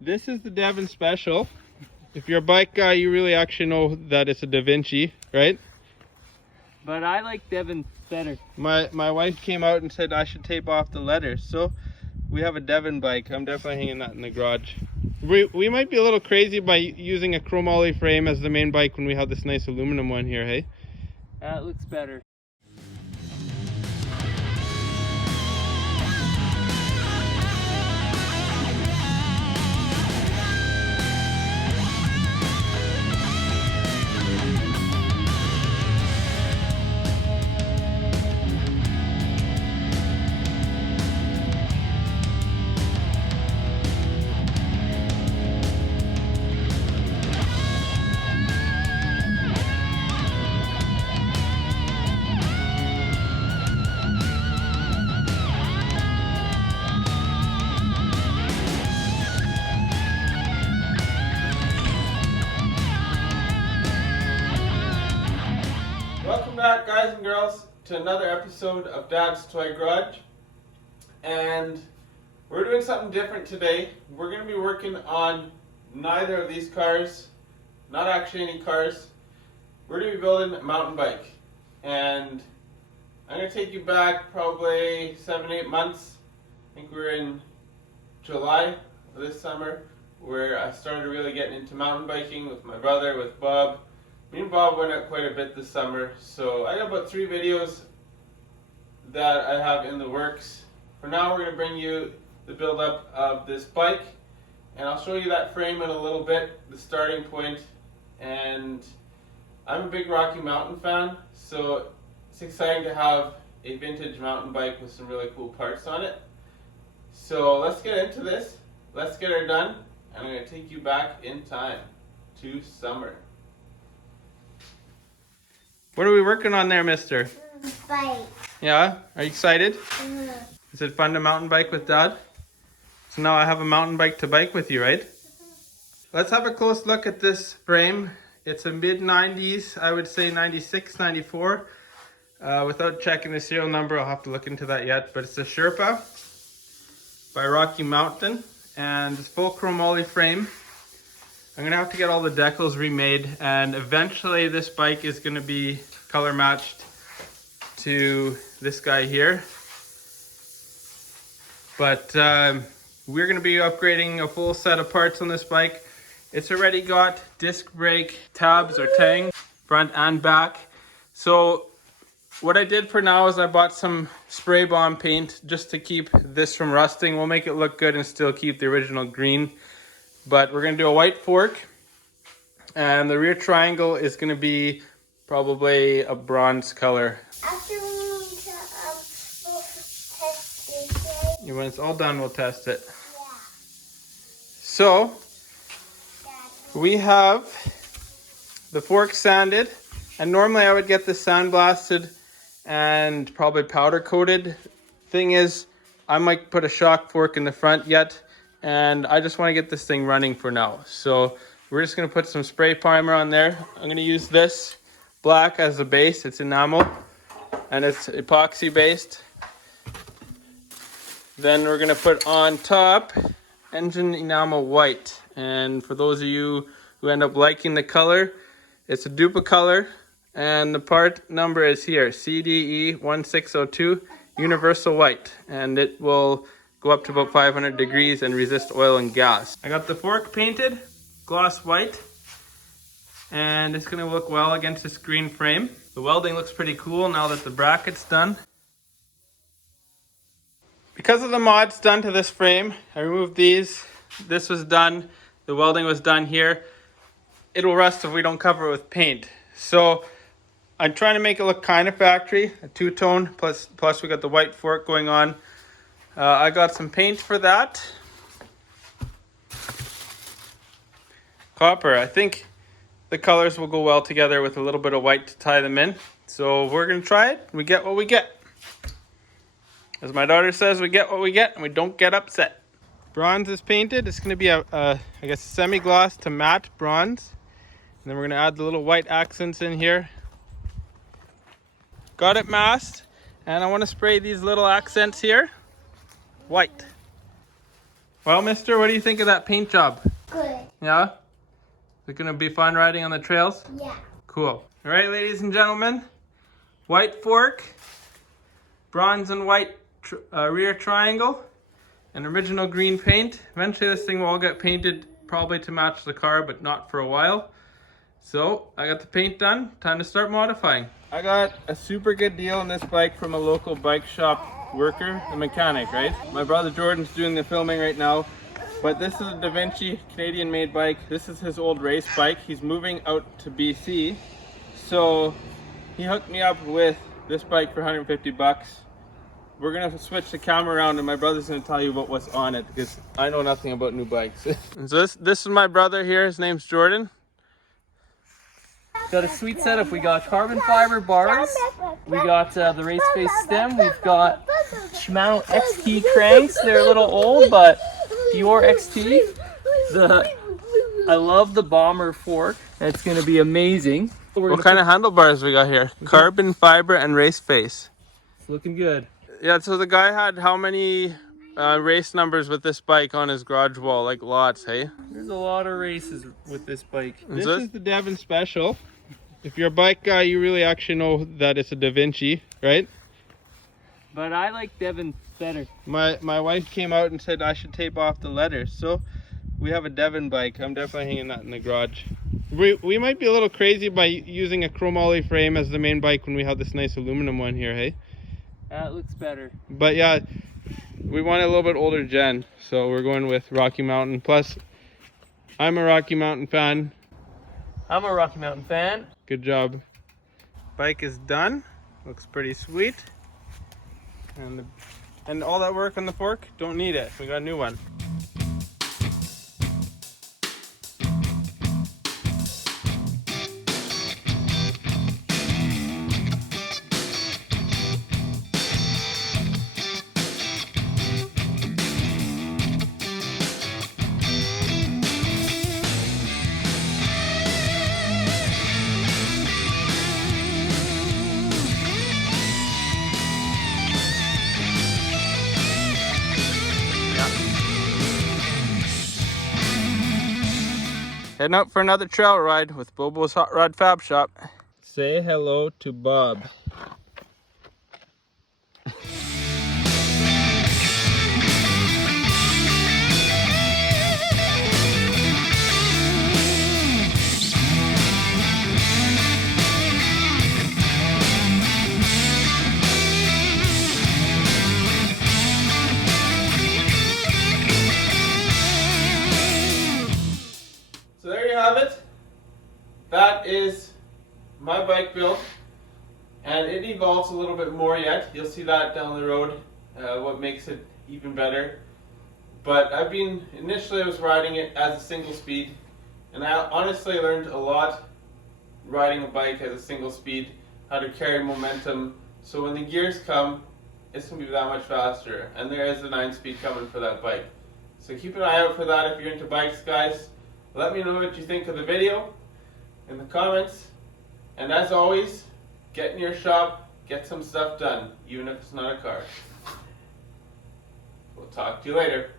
This is the Devon Special. If you're a bike guy, you really actually know that it's a Da Vinci, right? But I like Devon better. My wife came out and said I should tape off the letters, so we have a Devon bike. I'm definitely hanging that in the garage. We might be a little crazy by using a chromoly frame as the main bike when we have this nice aluminum one here, hey? That looks better. Welcome back, guys and girls, to another episode of Dad's Toy Garage. And we're doing something different today. We're going to be working on neither of these cars, not actually any cars. We're going to be building a mountain bike. And I'm going to take you back probably 7-8 months. I think we're in July of this summer, where I started really getting into mountain biking with my brother, with Bob. Me and Bob went out quite a bit this summer, so I got about 3 videos that I have in the works. For now, we're going to bring you the build-up of this bike, and I'll show you that frame in a little bit, the starting point. And I'm a big Rocky Mountain fan, so it's exciting to have a vintage mountain bike with some really cool parts on it. So let's get into this, let's get her done, and I'm going to take you back in time to summer. What are we working on there, mister? Bike. Yeah? Are you excited? Is it fun to mountain bike with Dad? So now I have a mountain bike to bike with you, right? Let's have a close look at this frame. It's a mid-90s, I would say 96, 94. Without checking the serial number, I'll have to look into that yet. But it's a Sherpa by Rocky Mountain, and it's full chromoly frame. I'm gonna have to get all the decals remade, and eventually this bike is gonna be color matched to this guy here. But we're gonna be upgrading a full set of parts on this bike. It's already got disc brake tabs or tang, front and back. So what I did for now is I bought some spray bomb paint just to keep this from rusting. We'll make it look good and still keep the original green. But we're going to do a white fork, and the rear triangle is going to be probably a bronze color. After we need to we'll test this, right? When it's all done, we'll test it. Yeah. So we have the fork sanded, and normally I would get this sandblasted and probably powder coated. Thing is, I might put a shock fork in the front yet, and I just want to get this thing running for now. So we're just going to put some spray primer on there. I'm going to use this black as the base. It's enamel and it's epoxy based. Then we're going to put on top engine enamel white. And for those of you who end up liking the color, it's a dupa color, and the part number is here, CDE1602 universal white, and it will go up to about 500 degrees and resist oil and gas. I got the fork painted gloss white, and it's going to look well against this green frame. The welding looks pretty cool now that the bracket's done. Because of the mods done to this frame, I removed these. This was done, the welding was done here. It'll rust if we don't cover it with paint. So I'm trying to make it look kind of factory, a two-tone, plus we got the white fork going on. I got some paint for that. Copper. I think the colors will go well together with a little bit of white to tie them in. So we're going to try it. We get what we get. As my daughter says, we get what we get and we don't get upset. Bronze is painted. It's going to be I guess semi-gloss to matte bronze. And then we're going to add the little white accents in here. Got it masked. And I want to spray these little accents here white. Well, mister, what do you think of that paint job? Good. Yeah? Is it gonna be fun riding on the trails? Yeah. Cool. All right, ladies and gentlemen, white fork, bronze and white rear triangle, and original green paint. Eventually this thing will all get painted probably to match the car, but not for a while. So I got the paint done, time to start modifying. I got a super good deal on this bike from a local bike shop worker, a mechanic, right? My brother Jordan's doing the filming right now, but this is a Da Vinci Canadian made bike. This is his old race bike. He's moving out to BC. So he hooked me up with this bike for 150 bucks. We're gonna switch the camera around and my brother's gonna tell you about what's on it because I know nothing about new bikes. So this is my brother here, his name's Jordan. Got a sweet setup. We got carbon fiber bars. We got the race face stem. We've got Shimano XT cranks. They're a little old, but Dior XT. I love the bomber fork. That's gonna be amazing. What kind of handlebars we got here? Carbon fiber and race face. It's looking good. Yeah, so the guy had how many race numbers with this bike on his garage wall? Like lots, hey? There's a lot of races with this bike. This is the Devon Special. If you're a bike guy, you really actually know that it's a Da Vinci, right? But I like Devon better. My wife came out and said I should tape off the letters. So we have a Devon bike. I'm definitely hanging that in the garage. We might be a little crazy by using a chromoly frame as the main bike when we have this nice aluminum one here, hey? That looks better. But yeah, we want a little bit older gen, so we're going with Rocky Mountain. Plus, I'm a Rocky Mountain fan. I'm a Rocky Mountain fan. Good job. Bike is done. Looks pretty sweet. And all that work on the fork, don't need it. We got a new one. Heading out for another trail ride with Bobo's Hot Rod Fab Shop. Say hello to Bob. So there you have it. That is my bike build, and it evolves a little bit more yet. You'll see that down the road, what makes it even better. But initially I was riding it as a single speed, and I honestly learned a lot riding a bike as a single speed, how to carry momentum, so when the gears come, it's going to be that much faster. And there is a 9-speed coming for that bike. So keep an eye out for that if you're into bikes, guys. Let me know what you think of the video in the comments. And as always, get in your shop, get some stuff done, even if it's not a car. We'll talk to you later.